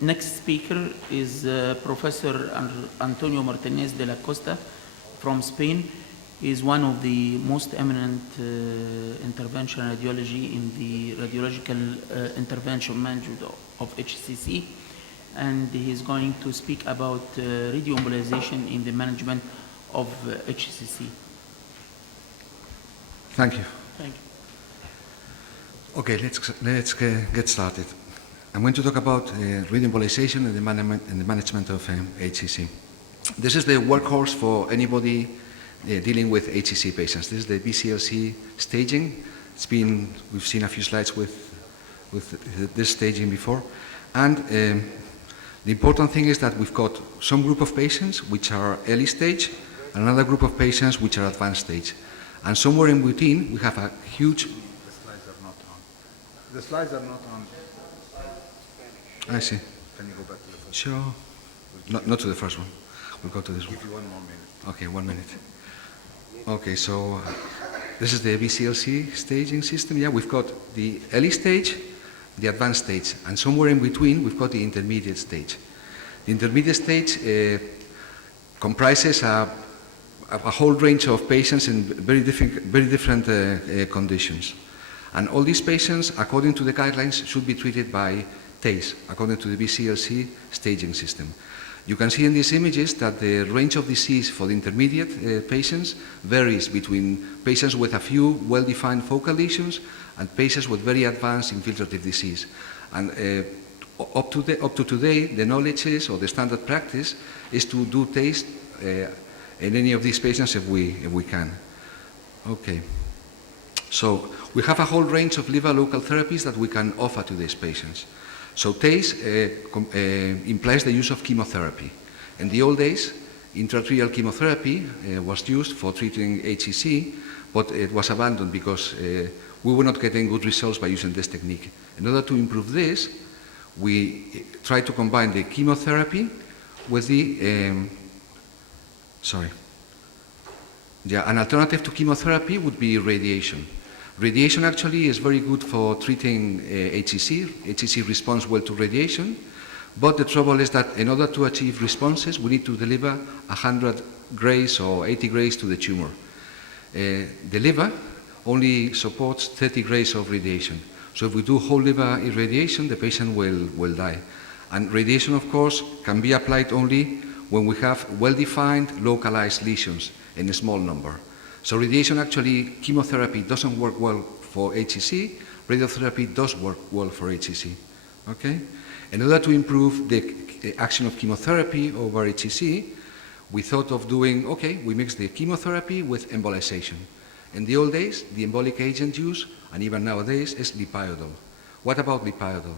Next speaker is Professor Antonio Martinez de la Costa from Spain. He is one of the most eminent intervention radiology in the radiological intervention management of HCC, and he is going to speak about radioembolization in the management of HCC. Thank you. Thank you. Okay, let's get started. I'm going to talk about radioembolization and the management of HCC. This is the workhorse for anybody dealing with HCC patients. This is the BCLC staging. We've seen a few slides with this staging before. And the important thing is that we've got some group of patients which are early stage, and another group of patients which are advanced stage. And somewhere in between, we have a huge... The slides are not on. The slides are not on. I see. Can you go back to the first? Sure. Not to the first one. We'll go to this one. Give you 1 more minute. Okay, 1 minute. Okay, so this is the BCLC staging system. Yeah, we've got the early stage, the advanced stage, and somewhere in between, we've got the intermediate stage. The intermediate stage comprises a whole range of patients in very different conditions. And all these patients, according to the guidelines, should be treated by TACE, according to the BCLC staging system. You can see in these images that the range of disease for the intermediate patients varies between patients with a few well-defined focal lesions and patients with very advanced infiltrative disease. And up to today, the knowledge is, or the standard practice, is to do TACE in any of these patients if we can. Okay. So we have a whole range of liver local therapies that we can offer to these patients. So TACE implies the use of chemotherapy. In the old days, intraarterial chemotherapy was used for treating HCC, but it was abandoned because we were not getting good results by using this technique. In order to improve this, we tried to combine the chemotherapy with the an alternative to chemotherapy would be radiation. Radiation actually is very good for treating HCC. HCC responds well to radiation, but the trouble is that in order to achieve responses, we need to deliver 100 grays or 80 grays to the tumor. The liver only supports 30 grays of radiation. So if we do whole liver irradiation, the patient will die. And radiation, of course, can be applied only when we have well-defined localized lesions in a small number. So radiation actually, chemotherapy doesn't work well for HCC, radiotherapy does work well for HCC, okay? In order to improve the action of chemotherapy over HCC, we thought of doing, okay, we mix the chemotherapy with embolization. In the old days, the embolic agent used, and even nowadays, is lipiodol. What about lipiodol?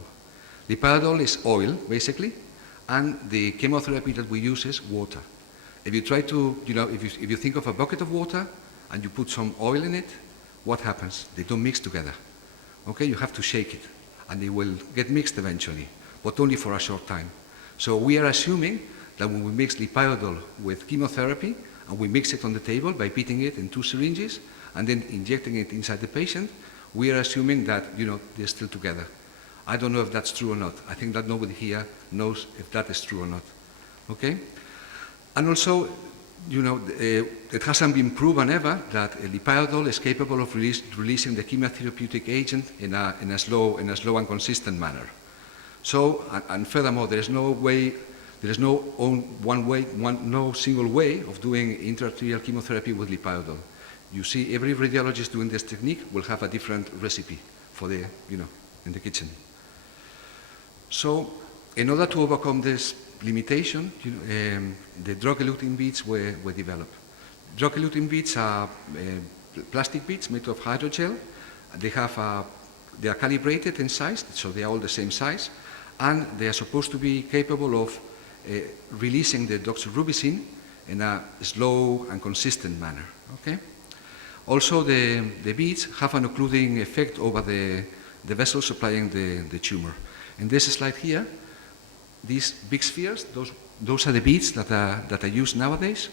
Lipiodol is oil, basically, and the chemotherapy that we use is water. If you try to, if you think of a bucket of water, and you put some oil in it, what happens? They don't mix together. Okay, you have to shake it, and they will get mixed eventually, but only for a short time. So we are assuming that when we mix lipiodol with chemotherapy, and we mix it on the table by beating it in 2 syringes, and then injecting it inside the patient, we are assuming that, they're still together. I don't know if that's true or not. I think that nobody here knows if that is true or not. Okay? And also, it hasn't been proven ever that lipiodol is capable of releasing the chemotherapeutic agent in a slow and consistent manner. So, and furthermore, there is no single way of doing intraarterial chemotherapy with lipiodol. You see, every radiologist doing this technique will have a different recipe for in the kitchen. So, in order to overcome this limitation, the drug-eluting beads were developed. Drug-eluting beads are plastic beads made of hydrogel. They are calibrated in size, so they are all the same size, and they are supposed to be capable of releasing the doxorubicin in a slow and consistent manner. Okay. Also, the beads have an occluding effect over the vessel supplying the tumor. In this slide here, these big spheres, those are the beads that are used nowadays,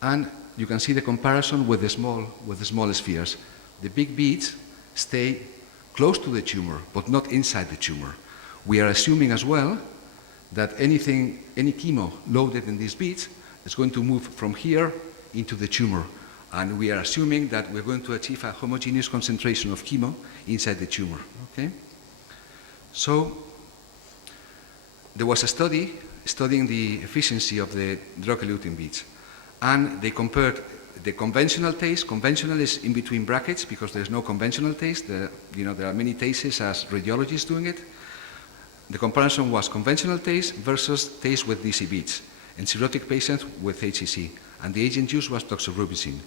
and you can see the comparison with the small spheres. The big beads stay close to the tumor, but not inside the tumor. We are assuming as well that any chemo loaded in these beads is going to move from here into the tumor. And we are assuming that we're going to achieve a homogeneous concentration of chemo inside the tumor. Okay? So there was a study studying the efficiency of the drug-eluting beads. And they compared the conventional TACE. Conventional is in between brackets because there's no conventional TACE. There are many TACEs as radiologists doing it. The comparison was conventional TACE versus TACE with DC beads in cirrhotic patients with HCC. And the agent used was doxorubicin.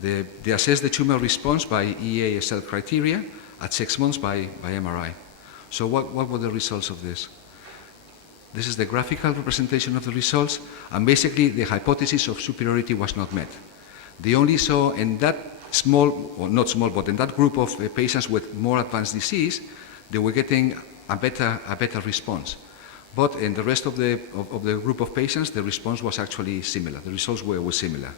They assessed the tumor response by EASL criteria at 6 months by MRI. So what were the results of this? This is the graphical representation of the results, and basically the hypothesis of superiority was not met. They only saw in that small, or not small, but in that group of patients with more advanced disease, they were getting a better response. But in the rest of the group of patients, the response was actually similar. The results were similar.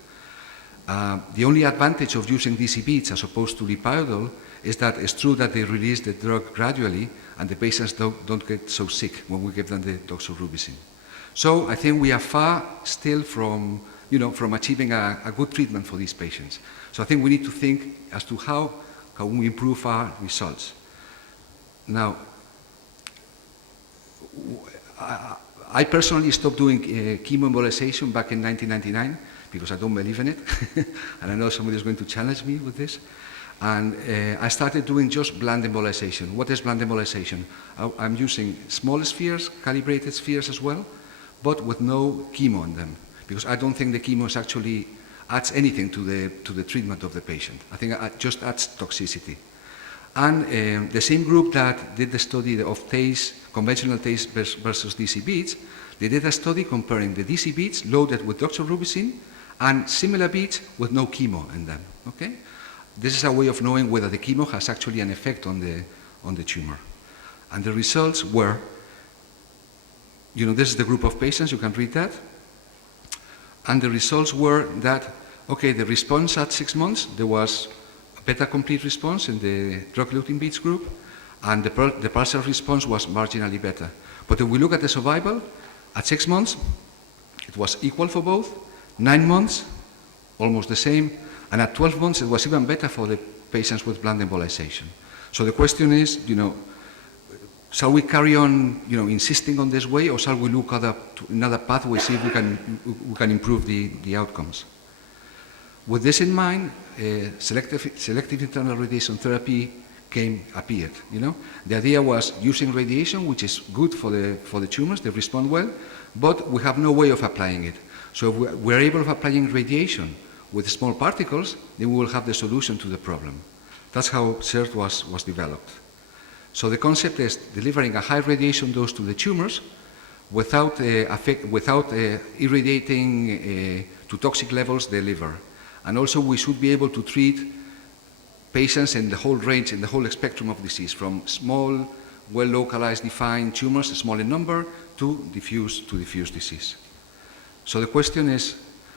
The only advantage of using DC beads as opposed to lipiodol is that it's true that they release the drug gradually and the patients don't get so sick when we give them the doxorubicin. So I think we are far still from achieving a good treatment for these patients. So I think we need to think as to how can we improve our results. Now, I personally stopped doing chemoembolization back in 1999 because I don't believe in it, and I know somebody is going to challenge me with this. And I started doing just bland embolization. What is bland embolization? I'm using small spheres, calibrated spheres as well, but with no chemo in them, because I don't think the chemo actually adds anything to the treatment of the patient. I think it just adds toxicity. And the same group that did the study of TACE, conventional TACE versus DC beads, they did a study comparing the DC beads loaded with doxorubicin and similar beads with no chemo in them. Okay? This is a way of knowing whether the chemo has actually an effect on the tumor. And the results were, this is the group of patients, you can read that. And the results were that, okay, the response at 6 months, there was a better complete response in the drug-eluting beads group, and the partial response was marginally better. But if we look at the survival, at 6 months, it was equal for both. 9 months, almost the same. And at 12 months, it was even better for the patients with bland embolization. So the question is, shall we carry on, insisting on this way, or shall we look at another pathway, see if we can improve the outcomes? With this in mind, selective internal radiation therapy appeared. The idea was using radiation, which is good for the tumors; they respond well, but we have no way of applying it. So if we're able of applying radiation with small particles, then we will have the solution to the problem. That's how SIRT was developed. So the concept is delivering a high radiation dose to the tumors without irradiating to toxic levels the liver. And also we should be able to treat patients in the whole range, in the whole spectrum of disease, from small, well-localized, defined tumors, small in number, to diffuse disease. So the question is,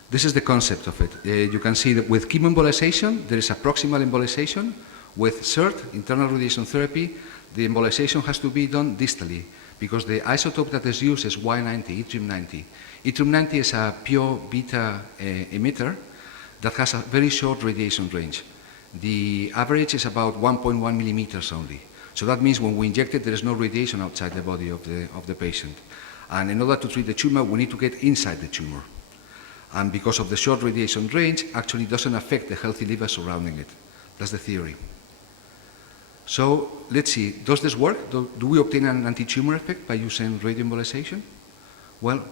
this is the concept of it. You can see that with chemoembolization, there is a proximal embolization. With SIRT, internal radiation therapy, the embolization has to be done distally because the isotope that is used is Y90, yttrium-90. Yttrium-90 is a pure beta emitter that has a very short radiation range. The average is about 1.1 millimeters only. So that means when we inject it, there is no radiation outside the body of the patient. And in order to treat the tumor, we need to get inside the tumor. And because of the short radiation range, actually doesn't affect the healthy liver surrounding it. That's the theory. So let's see, does this work? Do we obtain an anti-tumor effect by using radioembolization? Well,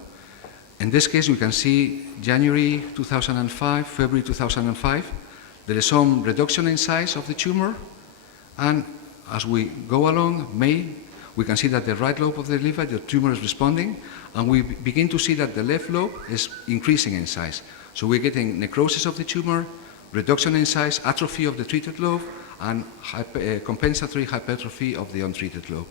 in this case, we can see January 2005, February 2005, there is some reduction in size of the tumor, and as we go along, May, we can see that the right lobe of the liver, the tumor is responding, and we begin to see that the left lobe is increasing in size. So we're getting necrosis of the tumor, reduction in size, atrophy of the treated lobe, and compensatory hypertrophy of the untreated lobe.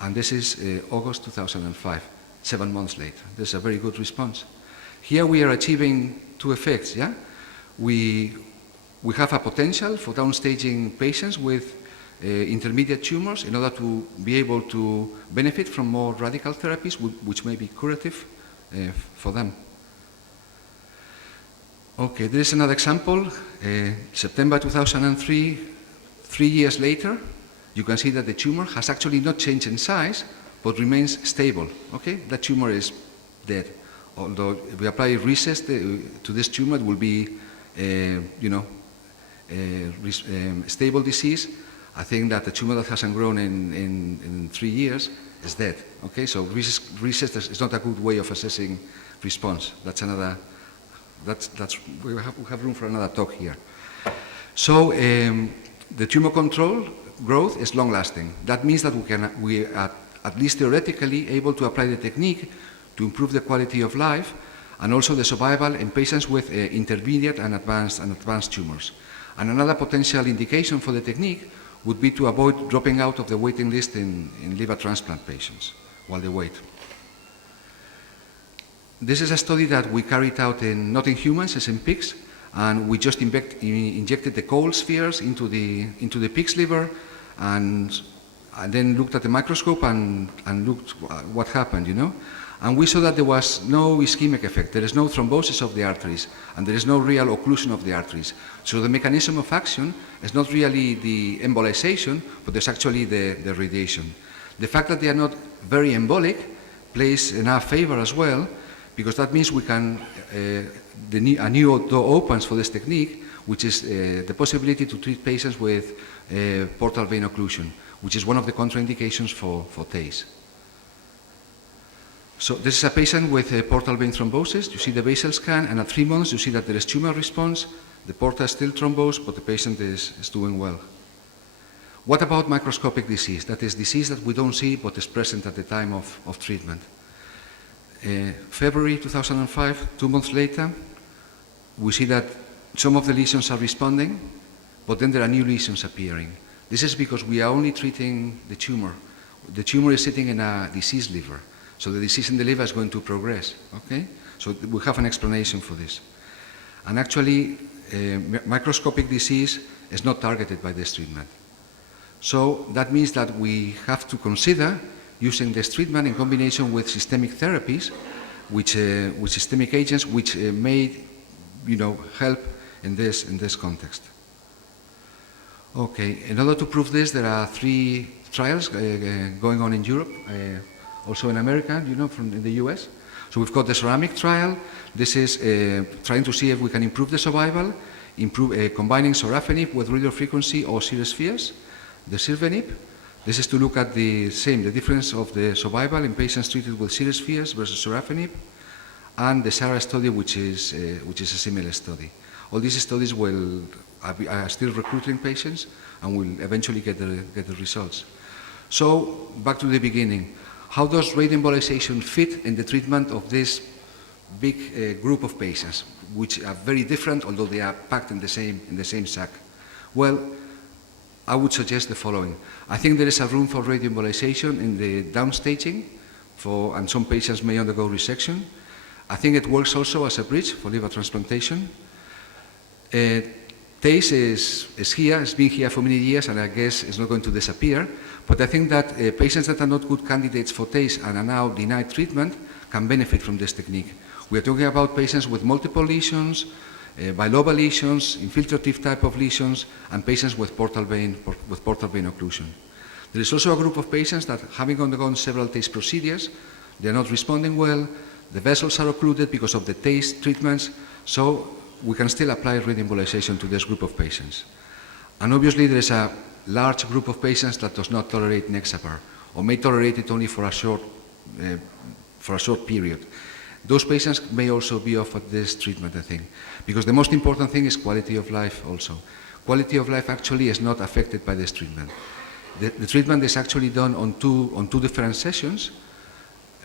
And this is August 2005, 7 months later. This is a very good response. Here we are achieving two effects, yeah? We have a potential for downstaging patients with intermediate tumors in order to be able to benefit from more radical therapies which may be curative for them. Okay, there is another example. September 2003, 3 years later, you can see that the tumor has actually not changed in size, but remains stable. Okay, that tumor is dead. Although if we apply recess to this tumor, it will be, stable disease. I think that the tumor that hasn't grown in 3 years is dead. Okay, so recess is not a good way of assessing response. That's another. We have room for another talk here. So the tumor control growth is long-lasting. That means that we are at least theoretically able to apply the technique to improve the quality of life and also the survival in patients with intermediate and advanced tumors. And another potential indication for the technique would be to avoid dropping out of the waiting list in liver transplant patients while they wait. This is a study that we carried out not in humans, it's in pigs, and we just injected the cold spheres into the pig's liver and then looked at the microscope and looked what happened, And we saw that there was no ischemic effect. There is no thrombosis of the arteries, and there is no real occlusion of the arteries. So the mechanism of action is not really the embolization, but there's actually the radiation. The fact that they are not very embolic plays in our favor as well, because that means we can, a new door opens for this technique, which is the possibility to treat patients with portal vein occlusion, which is one of the contraindications for TACE. So this is a patient with portal vein thrombosis. You see the basal scan, and at 3 months you see that there is tumor response. The porta is still thrombosed, but the patient is doing well. What about microscopic disease? That is disease that we don't see but is present at the time of treatment. February 2005, 2 months later, we see that some of the lesions are responding, but then there are new lesions appearing. This is because we are only treating the tumor. The tumor is sitting in a diseased liver. So the disease in the liver is going to progress, okay? So we have an explanation for this. And actually, microscopic disease is not targeted by this treatment. So that means that we have to consider using this treatment in combination with systemic therapies, with systemic agents, which may, help in this context. Okay, in order to prove this, there are 3 trials going on in Europe, also in America, from in the US. So we've got the SORAMIC trial. This is trying to see if we can improve the survival, combining sorafenib with radiofrequency or SIRT spheres. The SIRVENIP, this is to look at the difference of the survival in patients treated with SIRT spheres versus sorafenib, and the SARA study, which is a similar study. All these studies are still recruiting patients and will eventually get the results. So back to the beginning. How does radioembolization fit in the treatment of this big group of patients, which are very different, although they are packed in the same sack? Well, I would suggest the following. I think there is a room for radioembolization in the downstaging, and some patients may undergo resection. I think it works also as a bridge for liver transplantation. TACE is here, it's been here for many years, and I guess it's not going to disappear. But I think that patients that are not good candidates for TACE and are now denied treatment can benefit from this technique. We are talking about patients with multiple lesions, bilobar lesions, infiltrative type of lesions, and patients with portal vein occlusion. There is also a group of patients that, having undergone several TACE procedures, they are not responding well, the vessels are occluded because of the TACE treatments, so we can still apply radioembolization to this group of patients. And obviously there is a large group of patients that does not tolerate Nexapar, or may tolerate it only for a short period. Those patients may also be offered this treatment, I think, because the most important thing is quality of life also. Quality of life actually is not affected by this treatment. The treatment is actually done on two different sessions,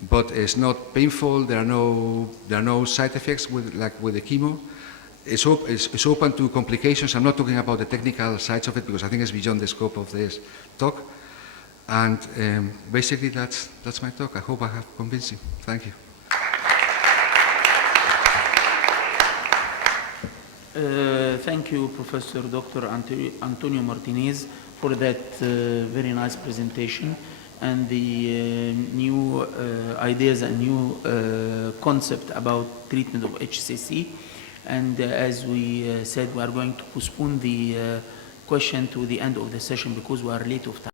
but it's not painful. There are no side effects like with the chemo. It's open to complications. I'm not talking about the technical sides of it because I think it's beyond the scope of this talk. And basically, that's my talk. I hope I have convinced you. Thank you. Thank you, Professor Dr. Antonio Martinez, for that very nice presentation and the new ideas and new concept about treatment of HCC. And as we said, we are going to postpone the question to the end of the session because we are late of time.